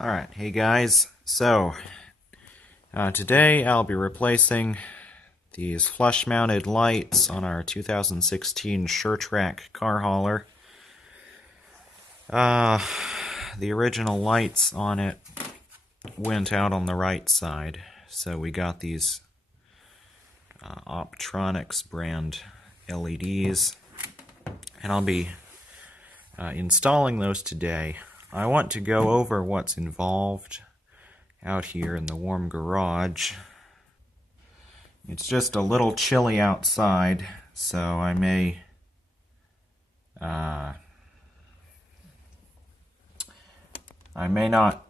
Alright, hey guys, so today I'll be replacing these flush mounted lights on our 2016 SureTrac car hauler. The original lights on it went out on the right side, so we got these Optronics brand LEDs, and I'll be installing those today. I want to go over what's involved out here in the warm garage. It's just a little chilly outside, so I may not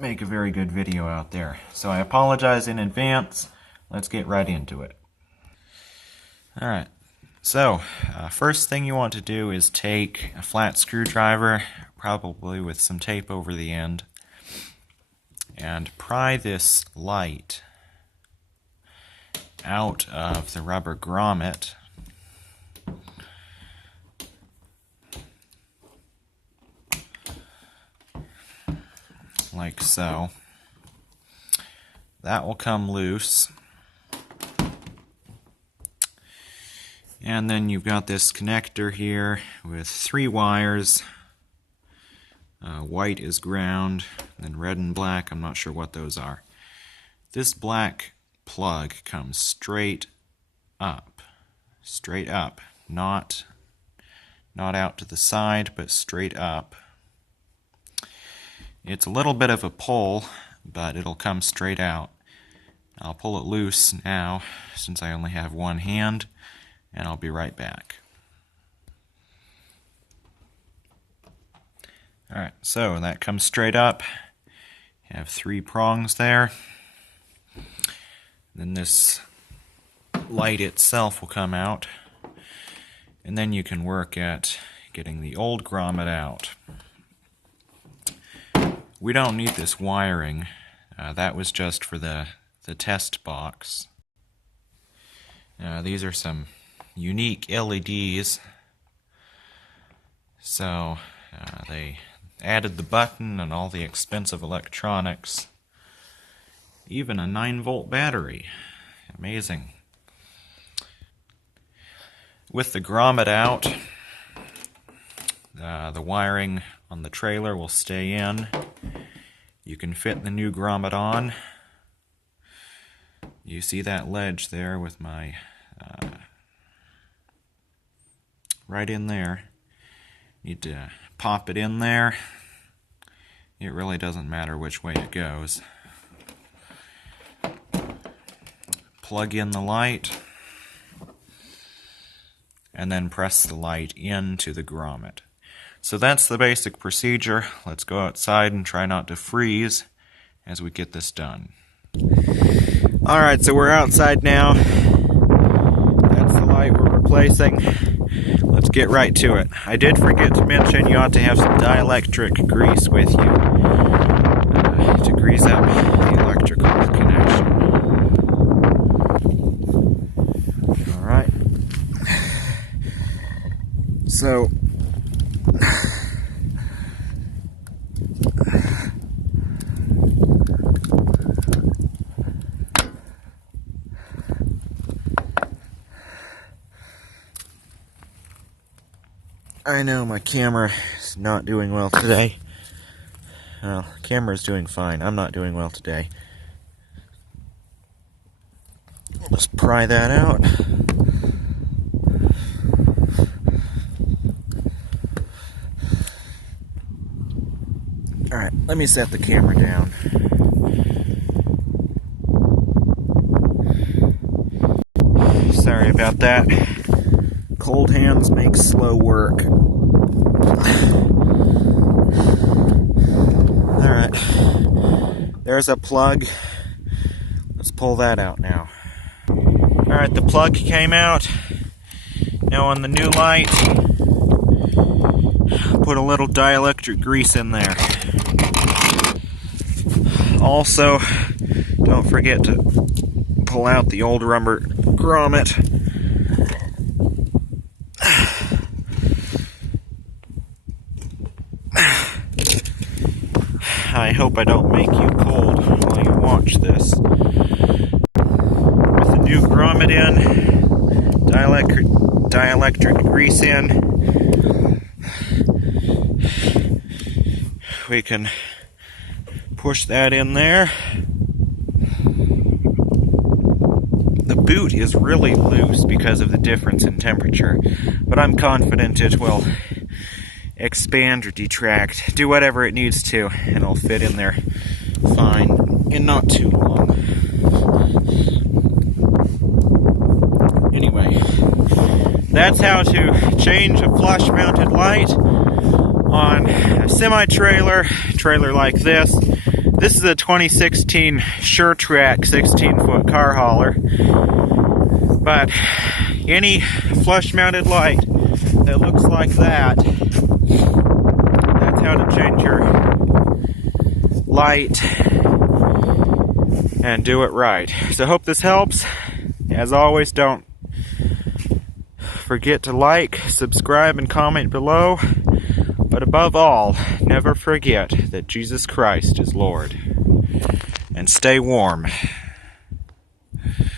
make a very good video out there. So I apologize in advance. Let's get right into it. Alright, so first thing you want to do is take a flat screwdriver, probably with some tape over the end, and pry this light out of the rubber grommet. Like so. That will come loose. And then you've got this connector here with 3 wires. White is ground, then red and black, I'm not sure what those are. This black plug comes straight up, not out to the side, but straight up. It's a little bit of a pull, but it'll come straight out. I'll pull it loose now, since I only have one hand, and I'll be right back. Alright, so that comes straight up. You have 3 prongs there. Then this light itself will come out. And then you can work at getting the old grommet out. We don't need this wiring. That was just for the test box. These are some unique LEDs. So they added the button and all the expensive electronics. Even a 9-volt battery. Amazing. With the grommet out, the wiring on the trailer will stay in. You can fit the new grommet on. You see that ledge there with my right in there. Need to pop it in there. It really doesn't matter which way it goes. Plug in the light, and then press the light into the grommet. So that's the basic procedure. Let's go outside and try not to freeze as we get this done. Alright, so we're outside now. That's the light we're replacing. Let's get right to it. I did forget to mention you ought to have some dielectric grease with you to grease up the electrical connection. Alright. So, I know my camera is not doing well today. Well, the camera's doing fine. I'm not doing well today. Let's pry that out. Alright, let me set the camera down. Sorry about that. Cold hands make slow work. Alright, there's a plug. Let's pull that out now. Alright, the plug came out. Now on the new light, put a little dielectric grease in there. Also, don't forget to pull out the old rubber grommet. I hope I don't make you cold while you watch this. With the new grommet in, dielectric grease in, we can push that in there. The boot is really loose because of the difference in temperature, but I'm confident it will expand or detract, do whatever it needs to, and it'll fit in there fine and not too long. Anyway, that's how to change a flush mounted light on a semi-trailer like this. This is a 2016 SureTrac 16-foot car hauler, but any flush mounted light that looks like that, that's how to change your light and do it right. So I hope this helps. As always, don't forget to like, subscribe, and comment below. But above all, never forget that Jesus Christ is Lord. And stay warm.